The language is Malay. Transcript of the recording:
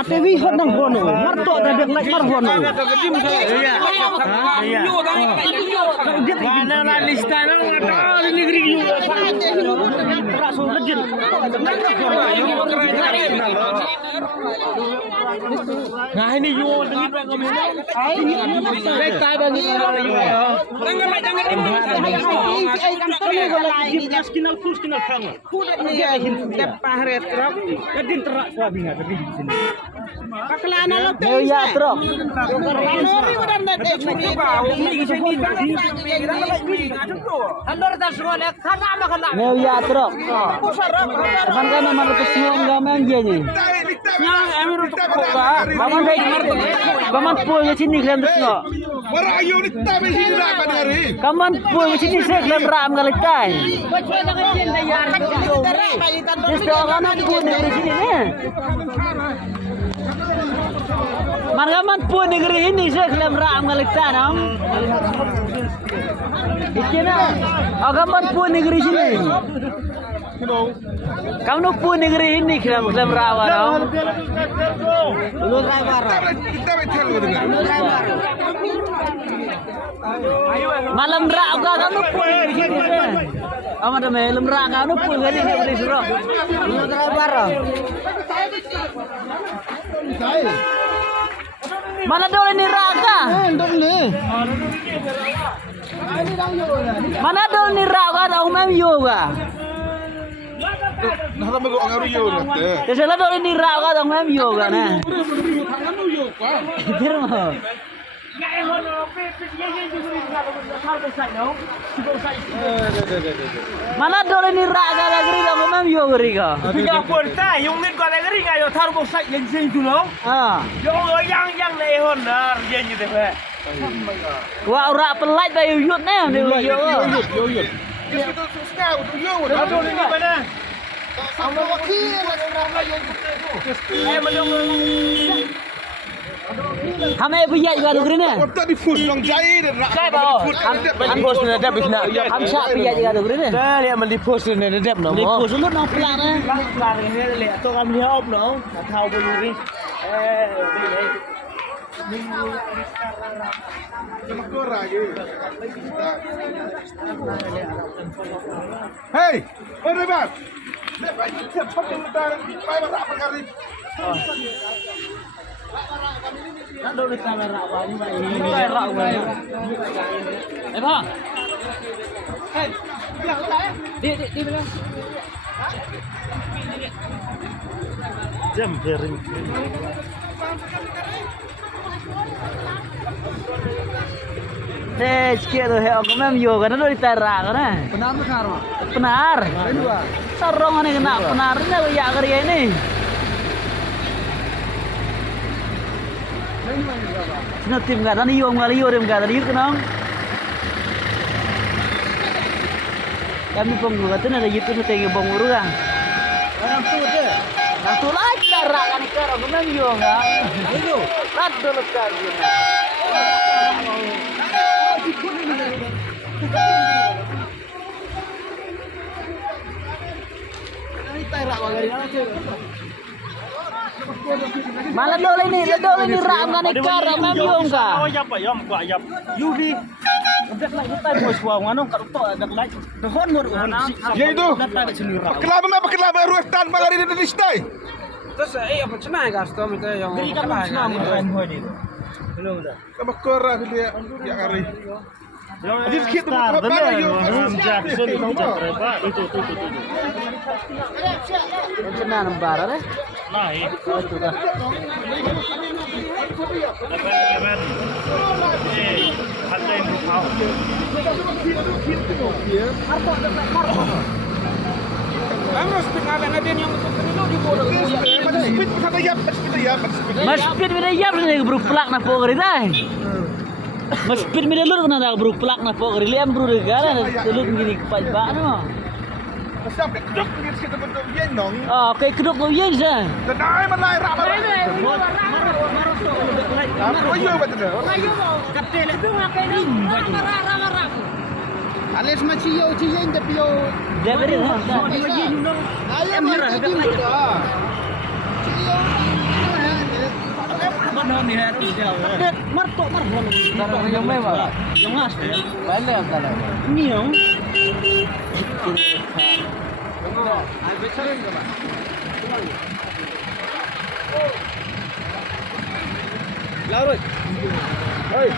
Ate wi hot nang hono, marto ta dek lek mar hono. Iya. Mana la lista nang ada negeri yu. Rasul legend. Nah ini yu dengit kok ngomong. Lek ta bagi yu. Jangan kinal kus kinal kang. Kuda ni pahret truk. Kadin terak suaminya tapi di sini. Paklana lo tuh ya truk. Lori udah ndek curi. Handor ta sungone kana ama kana. Ya truk. Kan kana mar to sio ngamen dia ni. Yang emir untuk buka. Baman baik marto. Baman pul di sini kalian tuh. Merayu ni tapi sini rak dari. Kaman pul di sini saya kalian ram kalian. Justru orang pun negeri sini ni. Margaman pun negeri ini saya klaim ram kalian, om. Ikena, agaman pun negeri sini. Kamu pun negeri ini klaim rawan, om. Lu rawan. Kita betul dengan. Malam rak kamu pun negeri sini. Ama da me lemra kamu pun gani ni beri suruh. Lu rawan. Mana dole ni raga? Mana dole ni raga dah umam yoga. Nah, tapi kau ngaruh yoga teh. Kesela dole ni raga dah umam yoga nah. Firma. Mana dole ni raga lagi dah umam yoga riga. Yang pun tak, yang ni kau lagi ringan yo thar bok sai yang sing tu lo. Yang lehon nar dia ni deh. Wah ora pelat bayu yut nah ni yo. Yut. Itu susah untuk yoga. Aduh ni mana? Sama wakil lah orang yang Hame biyat juga tu kerana. Kota di fus dong jahit. Saya bawa. Ham bos ni ada bisna. Ham syak biyat juga tu kerana. Dah lihat mandi pos ni ada no. Ni pos lu nak pelak nah. Pelak ni lihat tu kami lihat no. Tak tahu boleh ni. Hei, mana bang? Lepas itu cepat mentar, bayar berapa kali? Nak dole kamera apa ni mai? Ini rak mai. Bang. Hei, di belakang. Jam kering. Sikit tu hei aku mem yo kan dole tarak kan. Benar. Sarong ni kena penarnya ya kerja ini. Sino tim gak tadi yom kali yom gak tadi kenang. Kami penggugat tu ada YouTube tu tengok penguru kan. Yang tu lah cara kan ikan aku memang yo kan. Itu rat dulu kan. Mana dole ni ram kan ikan memang yo kan. Ayap ayam ku ayap. Yudi. Dak lagi tai bos wa ngano kat tok dak lagi. Dahon mod on. Ya itu. Kelapa apa kelapa ruas tan bagari di sini. Terus apa cenah gas tu minta yang Beri kamu senam main hoi ni. Belum dah. Sama korang dia yang hari. Jadi sikit tu apa yo. Jackson itu berapa? Itu. Macam mana nampak eh? Nah, itu dah. Lepas. Ada yang kau. harus pengalaman ada yang untuk di bodoh. Mas speed bila yap ni bro plak na po kari dah. Mas speed bila lu kena dah bro plak na po kari liam bro regala lu gini kepas ba no. Sampai keduk ni kita bentuk yen dong. Oh, kayak keduk kau yen sah. Tenai mana rak mana. Apa yo betul. Kayu mau. Kapten itu ngapain ni? Marah. Alis mah cio tapi yo. Jadi Ayo marah dah. yang mewah. Yang asli. Balik kalau. Ini yang. Larut. Hei.